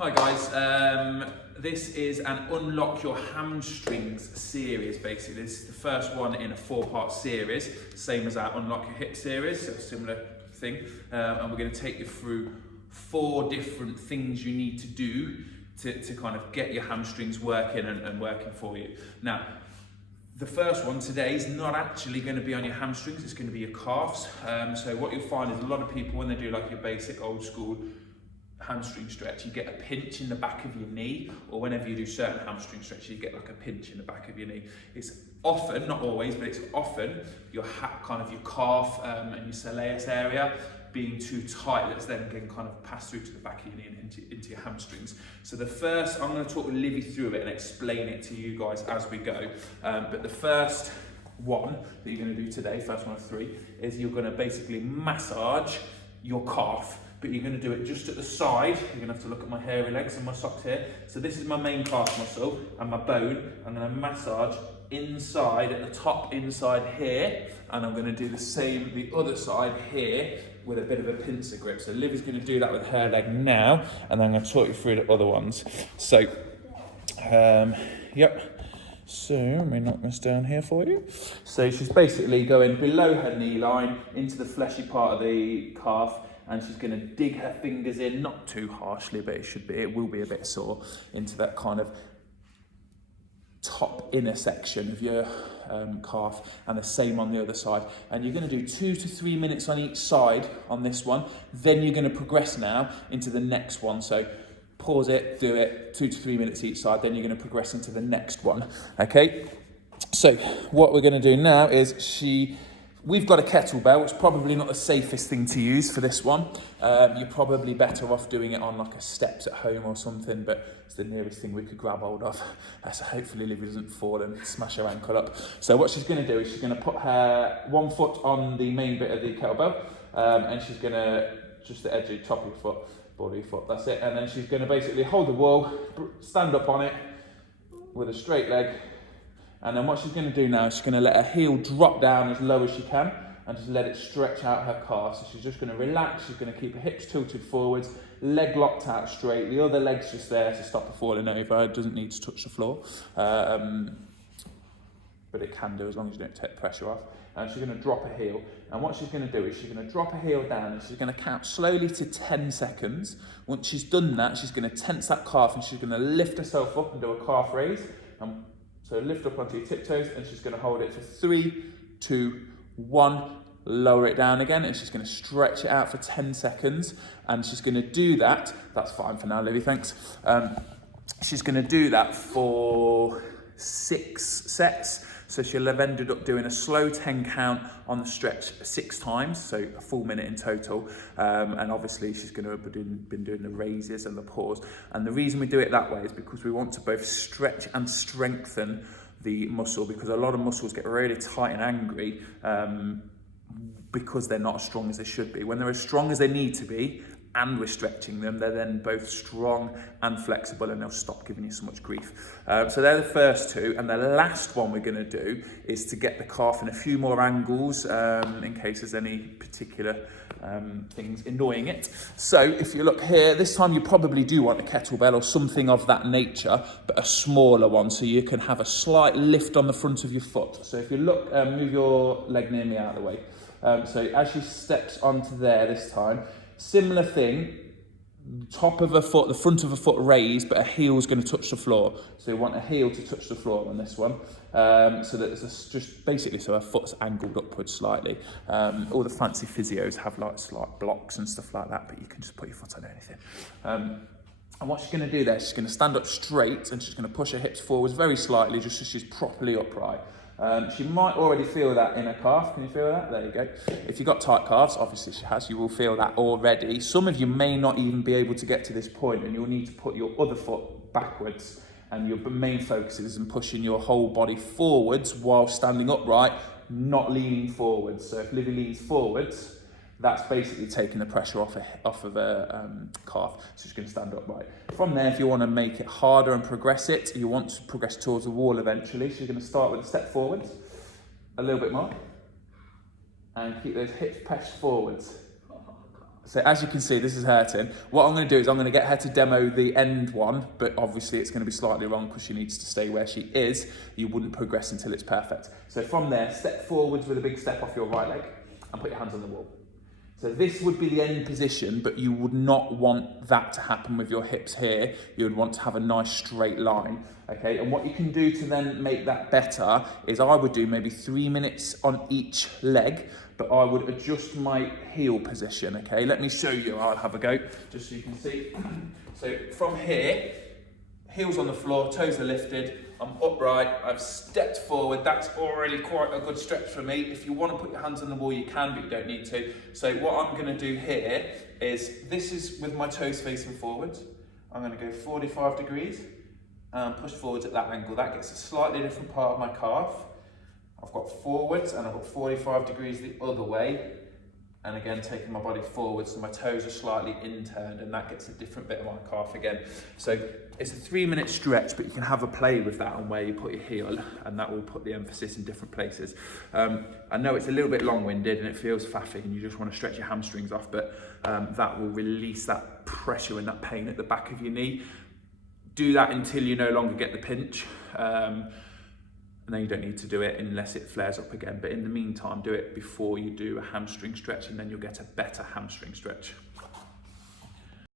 Hi guys, this is an Unlock Your Hamstrings series basically. This is the first one in a 4-part series, same as our Unlock Your Hip series, so a similar thing. And we're going to take you through 4 different things you need to do to kind of get your hamstrings working and working for you. Now, the first one today is not actually going to be on your hamstrings, it's going to be your calves. So what you'll find is a lot of people, when they do like your basic old school hamstring stretch, you get a pinch in the back of your knee, or whenever you do certain hamstring stretches, you get like a pinch in the back of your knee. It's often, not always, but it's often your kind of your calf and your soleus area being too tight, that's then can kind of pass through to the back of your knee and into your hamstrings. So the first, I'm going to talk with Livy through it and explain it to you guys as we go. But the first one that you're going to do today, first one of 3, is you're going to basically massage your calf. But you're going to do it just at the side. You're going to have to look at my hairy legs and my socks here. So this is my main calf muscle and my bone. I'm going to massage inside at the top inside here, and I'm going to do the same the other side here with a bit of a pincer grip. So Livy's going to do that with her leg now, and then I'm going to talk you through the other ones. So, yep. So let me knock this down here for you. So she's basically going below her knee line into the fleshy part of the calf, and she's going to dig her fingers in, not too harshly, but it will be a bit sore, into that kind of top inner section of your calf, and the same on the other side. And you're going to do 2 to 3 minutes on each side on this one. Then you're going to progress now into the next one. So pause it, do it, 2 to 3 minutes each side, then you're going to progress into the next one. Okay, so what we're going to do now is we've got a kettlebell, which is probably not the safest thing to use for this one. You're probably better off doing it on like a steps at home or something, but it's the nearest thing we could grab hold of. So hopefully Livy doesn't fall and smash her ankle up. So what she's going to do is she's going to put her one foot on the main bit of the kettlebell, and she's going to, just the edge of the top of your foot, ball of your foot, that's it. And then she's going to basically hold the wall, stand up on it with a straight leg. And then what she's going to do now is she's going to let her heel drop down as low as she can and just let it stretch out her calf. So she's just going to relax, she's going to keep her hips tilted forwards, leg locked out straight, the other leg's just there to stop her falling over. It doesn't need to touch the floor, but it can do as long as you don't take pressure off. And she's going to drop her heel, and what she's going to do is she's going to drop her heel down and she's going to count slowly to 10 seconds. Once she's done that, she's going to tense that calf and she's going to lift herself up and do a calf raise. So lift up onto your tiptoes, and she's going to hold it for 3, 2, 1, lower it down again, and she's going to stretch it out for 10 seconds, and she's going to do that, that's fine for now, Livy, thanks. She's going to do that for 6 sets, so she'll have ended up doing a slow 10 count on the stretch 6 times, so a full minute in total, and obviously she's going to have been doing the raises and the pause. And the reason we do it that way is because we want to both stretch and strengthen the muscle, because a lot of muscles get really tight and angry because they're not as strong as they should be. When they're as strong as they need to be and we're stretching them, they're then both strong and flexible, and they'll stop giving you so much grief. So they're the first 2, and the last one we're going to do is to get the calf in a few more angles in case there's any particular things annoying it. So if you look here, this time you probably do want a kettlebell or something of that nature, but a smaller one, so you can have a slight lift on the front of your foot. So if you look, move your leg near me out of the way. So as she steps onto there this time, similar thing, top of her foot, the front of her foot raised, but her heel is going to touch the floor. So you want her heel to touch the floor on this one, so that it's just basically so her foot's angled upwards slightly. All the fancy physios have like slight blocks and stuff like that, but you can just put your foot on anything. And what she's going to do there, she's going to stand up straight, and she's going to push her hips forwards very slightly, just so she's properly upright. She might already feel that in her calf. Can you feel that? There you go. If you've got tight calves, obviously she has, you will feel that already. Some of you may not even be able to get to this point, and you'll need to put your other foot backwards, and your main focus is in pushing your whole body forwards while standing upright, not leaning forwards. So if Livy leans forwards, that's basically taking the pressure off of a calf. So she's going to stand upright. From there, if you want to make it harder and progress it, you want to progress towards the wall eventually. She's going to start with a step forwards, a little bit more, and keep those hips pressed forwards. So as you can see, this is hurting. What I'm going to do is I'm going to get her to demo the end one, but obviously it's going to be slightly wrong because she needs to stay where she is. You wouldn't progress until it's perfect. So from there, step forwards with a big step off your right leg and put your hands on the wall. So this would be the end position, but you would not want that to happen with your hips here. You would want to have a nice straight line, okay? And what you can do to then make that better is I would do maybe 3 minutes on each leg, but I would adjust my heel position, okay? Let me show you, I'll have a go, just so you can see. So from here, heels on the floor, toes are lifted, I'm upright, I've stepped forward, that's already quite a good stretch for me. If you want to put your hands on the wall, you can, but you don't need to. So what I'm going to do here is, this is with my toes facing forwards. I'm going to go 45 degrees and push forwards at that angle. That gets a slightly different part of my calf. I've got forwards and I've got 45 degrees the other way. And again, taking my body forward, so my toes are slightly in-turned, and that gets a different bit of my calf again. So it's a 3-minute stretch, but you can have a play with that on where you put your heel, and that will put the emphasis in different places. I know it's a little bit long-winded and it feels faffy and you just want to stretch your hamstrings off, but that will release that pressure and that pain at the back of your knee. Do that until you no longer get the pinch. And then you don't need to do it unless it flares up again. But in the meantime, do it before you do a hamstring stretch, and then you'll get a better hamstring stretch.